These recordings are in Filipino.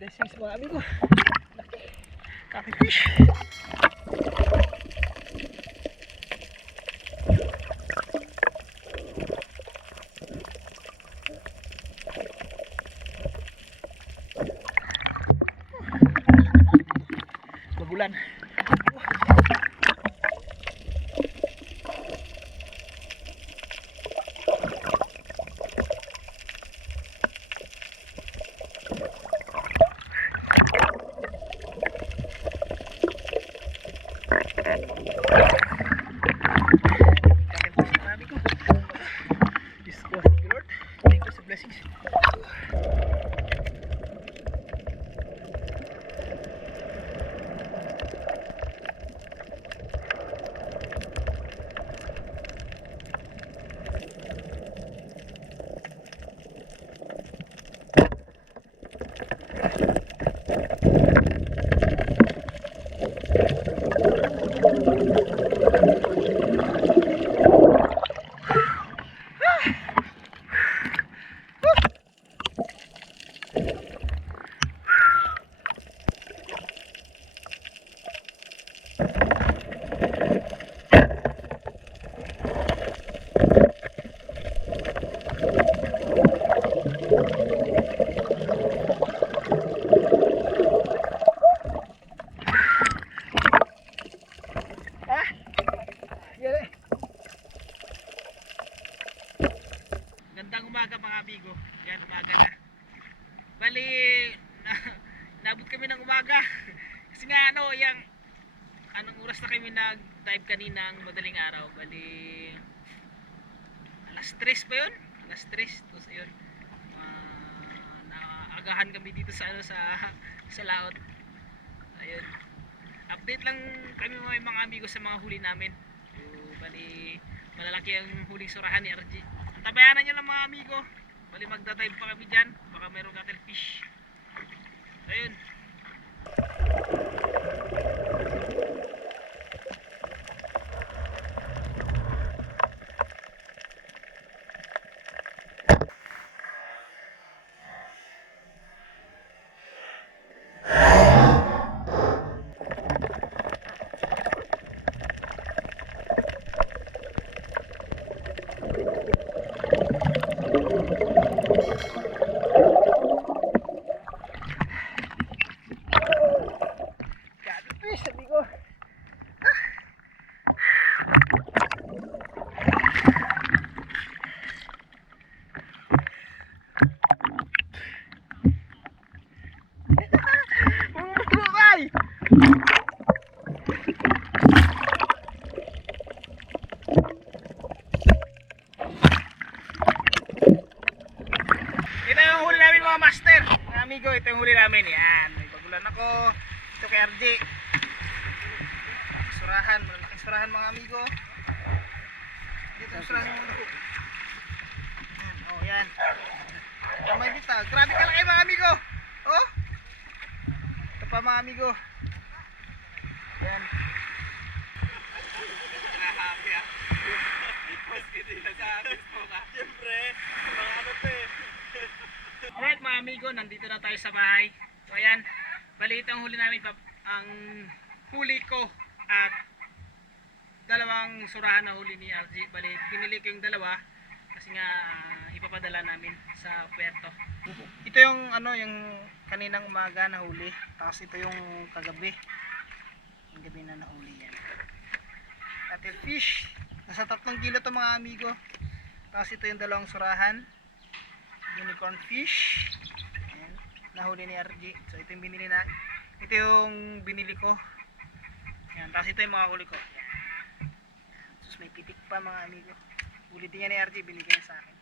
Blessings mga amigo. Laki fish. Bagulan. Umaga mga amigo, yan umaga na. Bali, nabot kami ng umaga. Kasi nga ano, anong oras na kami nag-dive kaninang madaling araw. Bali, alas 3 ba yun? Alas 3, tapos ayun. Naagahan kami dito sa sa laot. Ayun. Update lang kami mga amigo sa mga huli namin. So, bali, malalaki ang huling surahan ni RG. Tabayanan nyo lang mga amigo. Bali magdadive pa kami dyan. Baka mayroong cuttlefish. Ayun. Catfish, amigo. Ito yung huli namin mga master, mga amigo. Ito yung huli namin. Yan, may bagulan ako. Ito kay RJ. Surahan, malalaking surahan mga amigo. Dito yung surahan mo. Yan, oh yan. Kamay dito. Grabe ka laki mga amigo. Oh. Ito pa mga amigo. Yan. Happy ah. Siyempre, mga ano to eh. Alright mga amigo, nandito na tayo sa bahay. So ayan, bali ito ang huli namin. Ang huli ko at dalawang surahan na huli ni RG. Bali, pinili ko yung dalawa kasi nga ipapadala namin sa puerto. Ito yung ano, yung kaninang umaga na huli. Tapos ito yung kagabi. Yung gabi na nahuli yan. Cuttlefish. Nasa 3 kilo to mga amigo. Tapos ito yung dalawang surahan. Unicorn fish. Ayan, nahuli ni RG. So ito yung binili na. Ito yung binili ko. Ayan, tapos ito yung mga huli ko. Ayan. Tapos may pitik pa mga amigo. Ulitin niya ni RG, binigay niya sa akin.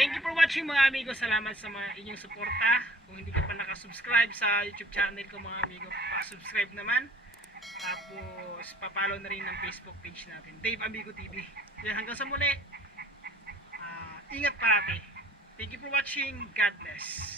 Thank you for watching mga amigo. Salamat sa mga inyong suporta. Kung hindi ka pa nakasubscribe sa YouTube channel ko mga amigo, pa-subscribe naman. Tapos papalo na rin ng Facebook page natin, Dave Amigo TV. Yan, hanggang sa muli. Ingat parati. Thank you for watching. God bless.